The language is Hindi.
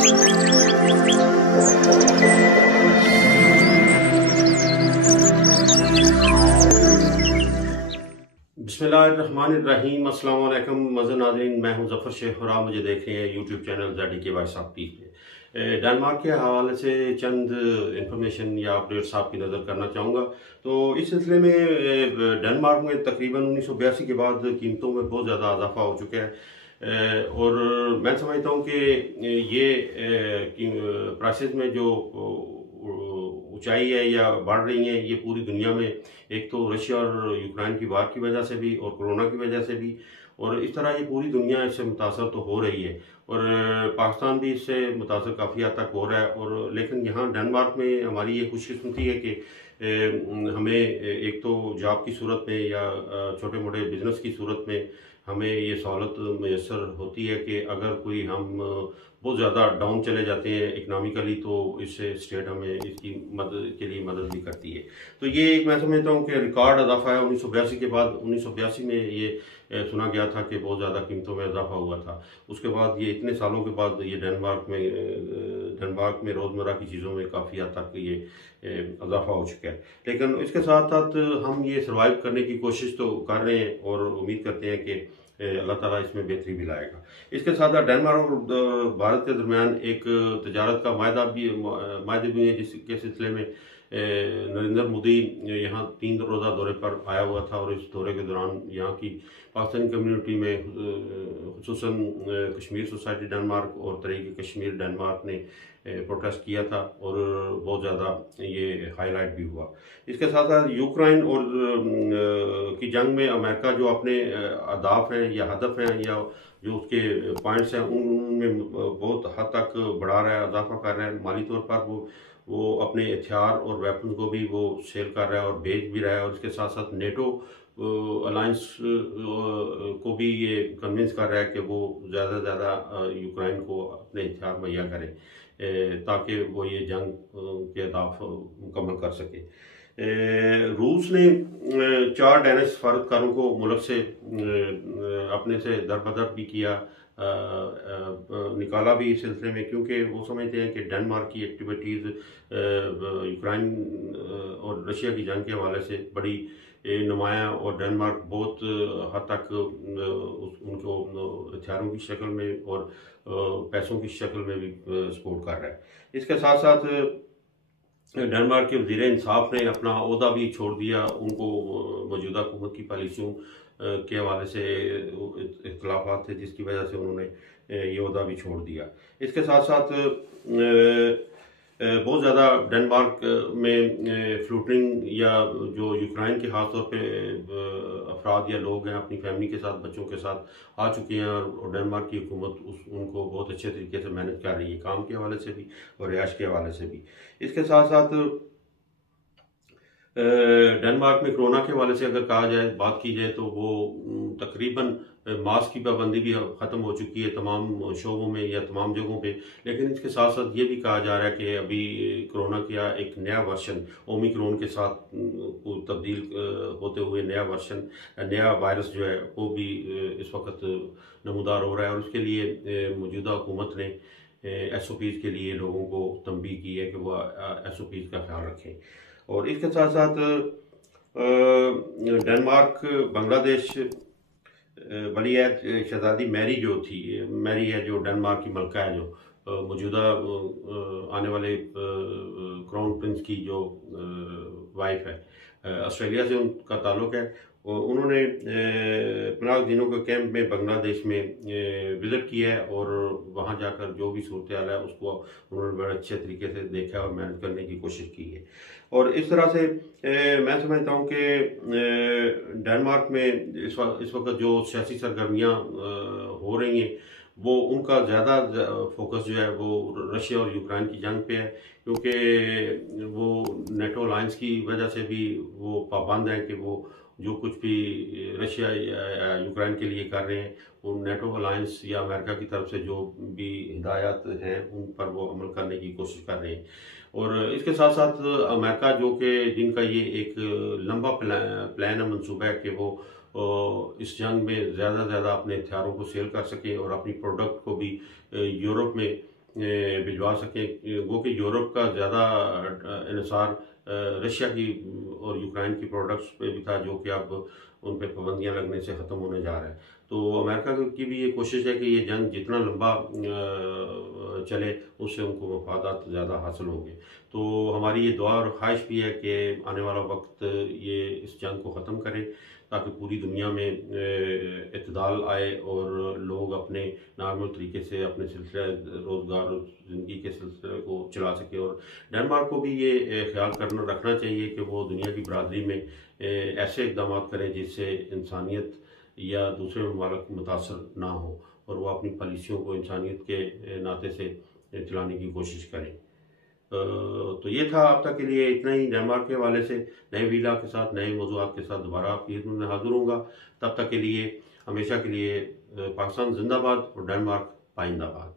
बिस्मिल्लाहिर्रहमानिर्रहीम। अस्सलाम वालेकुम मज़र नाज़रीन, मैं हूं ज़फ़र शेख और आप मुझे देख रहे हैं YouTube channel ZDK voice of peace पे। डेनमार्क के हवाले से चंद इंफॉर्मेशन या अपडेट्स आपकी नज़र करना चाहूँगा। तो इस सिलसिले में डेनमार्क में तकरीबन 1982 के बाद कीमतों में बहुत ज़्यादा इजाफा हो चुका है और मैं समझता हूँ कि ये प्राइसेस में जो ऊंचाई है या बढ़ रही है ये पूरी दुनिया में, एक तो रशिया और यूक्रेन की वार की वजह से भी और कोरोना की वजह से भी, और इस तरह ये पूरी दुनिया इससे मुतासर तो हो रही है और पाकिस्तान भी इससे मुतासर काफ़ी हद तक हो रहा है। और लेकिन यहाँ डेनमार्क में हमारी ये खुशकिस्मती है कि हमें एक तो जॉब की सूरत में या छोटे मोटे बिजनेस की सूरत में हमें ये सहूलत मैसर होती है कि अगर कोई हम बहुत ज़्यादा डाउन चले जाते हैं इकनॉमिकली तो इससे स्टेट हमें इसकी मदद के लिए मदद भी करती है। तो ये एक मैं समझता हूँ कि रिकॉर्ड इजाफा है 1982 के बाद। 1982 में ये सुना गया था कि बहुत ज़्यादा कीमतों में इजाफा हुआ था। उसके बाद ये इतने सालों के बाद ये डेनमार्क में रोज़मर्रा की चीज़ों में काफ़ी हद तक ये इजाफा हो चुका है। लेकिन इसके साथ साथ हम ये सर्वाइव करने की कोशिश तो कर रहे हैं और उम्मीद करते हैं कि अल्लाह ताला इसमें बेहतरी भी लाएगा। इसके साथ साथ डेनमार्क और भारत के दरमियान एक तजारत का माहदे भी है, जिसके सिलसिले में नरेंद्र मोदी यहाँ 3 रोज़ा दौरे पर आया हुआ था और इस दौरे के दौरान यहाँ की पाकिस्तानी कम्युनिटी में खुसूसन कश्मीर सोसाइटी डेनमार्क और तहरीक कश्मीर डेनमार्क ने प्रोटेस्ट किया था और बहुत ज़्यादा ये हाईलाइट भी हुआ। इसके साथ साथ यूक्रेन और की जंग में अमेरिका जो अपने अहदाफ हैं या हदफ हैं या जो उसके पॉइंट्स हैं उनमें बहुत हद तक बढ़ा रहा है, इजाफा कर रहा है। माली तौर पर वो अपने हथियार और वेपन को भी वो सेल कर रहा है और बेच भी रहा है और इसके साथ साथ नेटो अलायंस को भी ये कन्विंस कर रहा है कि वो ज़्यादा से ज़्यादा यूक्रेन को अपने हथियार मुहैया करें ताकि वो ये जंग के अहदाफ मुकम्मल कर सके। रूस ने 4 डेनिश सफारतकारों को मुल्क से अपने से दरबदर भी किया, निकाला भी इस सिलसिले में, क्योंकि वो समझते हैं कि डेनमार्क की एक्टिविटीज़ यूक्रेन और रशिया की जंग के हवाले से बड़ी नुमायाँ और डेनमार्क बहुत हद तक उनको हथियारों की शक्ल में और पैसों की शक्ल में भी सपोर्ट कर रहा है। इसके साथ साथ डेनमार्क के वज़ीर इंसाफ ने अपना ओहदा भी छोड़ दिया। उनको मौजूदा हुकूमत की पॉलिसियों के हवाले से इख्तलाफात थे जिसकी वजह से उन्होंने ये ओहदा भी छोड़ दिया। इसके साथ साथ बहुत ज़्यादा डेनमार्क में फ्लूटिंग या जो यूक्रेन के खास तौर पे अफराद या लोग हैं अपनी फैमिली के साथ बच्चों के साथ आ चुके हैं और डेनमार्क की हुकूमत उनको बहुत अच्छे तरीके से मैनेज कर रही है, काम के हवाले से भी और रिहाइश के हवाले से भी। इसके साथ साथ डेनमार्क में कोरोना के हवाले से अगर बात की जाए तो वो तकरीबन मास्क की पाबंदी भी ख़त्म हो चुकी है तमाम शोबों में या तमाम जगहों पे। लेकिन इसके साथ साथ ये भी कहा जा रहा है कि अभी कोरोना का एक नया वर्शन ओमिक्रॉन के साथ तब्दील होते हुए नया वायरस जो है वो भी इस वक्त नमूदार हो रहा है और उसके लिए मौजूदा हुकूमत ने SOPs के लिए लोगों को तंबीह की है कि वह SOPs का ख्याल रखें। और इसके साथ साथ डेनमार्क बांग्लादेश वलीअहद शहजादी मैरी है जो डेनमार्क की मलका है, जो मौजूदा आने वाले क्राउन प्रिंस की जो वाइफ है, ऑस्ट्रेलिया से उनका ताल्लुक़ है। उन्होंने पनाह दिनों के कैंप में बांग्लादेश में विज़िट किया है और वहाँ जाकर जो भी सूरत हाल है उसको उन्होंने बड़े अच्छे तरीके से देखा और मैनेज करने की कोशिश की है। और इस तरह से मैं समझता हूँ कि डेनमार्क में इस वक्त जो सियासी सरगर्मियाँ हो रही हैं वो उनका ज़्यादा फोकस जो है वो रशिया और यूक्रेन की जंग पे है, क्योंकि वो नेटो अलायंस की वजह से भी वो पाबंद है कि वो जो कुछ भी रशिया या यूक्रेन के लिए कर रहे हैं वो नेटो अलायंस या अमेरिका की तरफ से जो भी हिदायत हैं उन पर वो अमल करने की कोशिश कर रहे हैं। और इसके साथ साथ अमेरिका जो कि जिनका ये एक लंबा प्लान है, मनसूबा है कि वो इस जंग में ज़्यादा से ज़्यादा अपने हथियारों को सेल कर सके और अपनी प्रोडक्ट को भी यूरोप में भिजवा सकें। वो कि यूरोप का ज़्यादा इंसार रशिया की और यूक्रेन की प्रोडक्ट्स पे भी था, जो कि अब उन पे पाबंदियाँ लगने से ख़त्म होने जा रहा है। तो अमेरिका की भी ये कोशिश है कि ये जंग जितना लंबा चले, उससे उनको मफादात ज़्यादा हासिल होंगे। तो हमारी ये दुआ और ख्वाहिश भी है कि आने वाला वक्त ये इस जंग को ख़त्म करे, ताकि पूरी दुनिया में इत्तेदाल आए और लोग अपने नॉर्मल तरीके से अपने सिलसिले रोज़गार और ज़िंदगी के सिलसिले को चला सके। और डेनमार्क को भी ये ख्याल रखना चाहिए कि वो दुनिया की बरादरी में ऐसे इक़दाम करें जिससे इंसानियत या दूसरे ममालिक मुतासर ना हो, और वो अपनी पॉलिसियों को इंसानियत के नाते से चलाने की कोशिश करें। तो ये था अब तक के लिए इतना ही। डेनमार्क के हवाले से नए वीला के साथ, नए मौज़ूआत के साथ दोबारा आपकी खिदमत में हाज़िर होऊंगा। तब तक के लिए हमेशा के लिए पाकिस्तान जिंदाबाद और डेनमार्क पाइंदाबाद।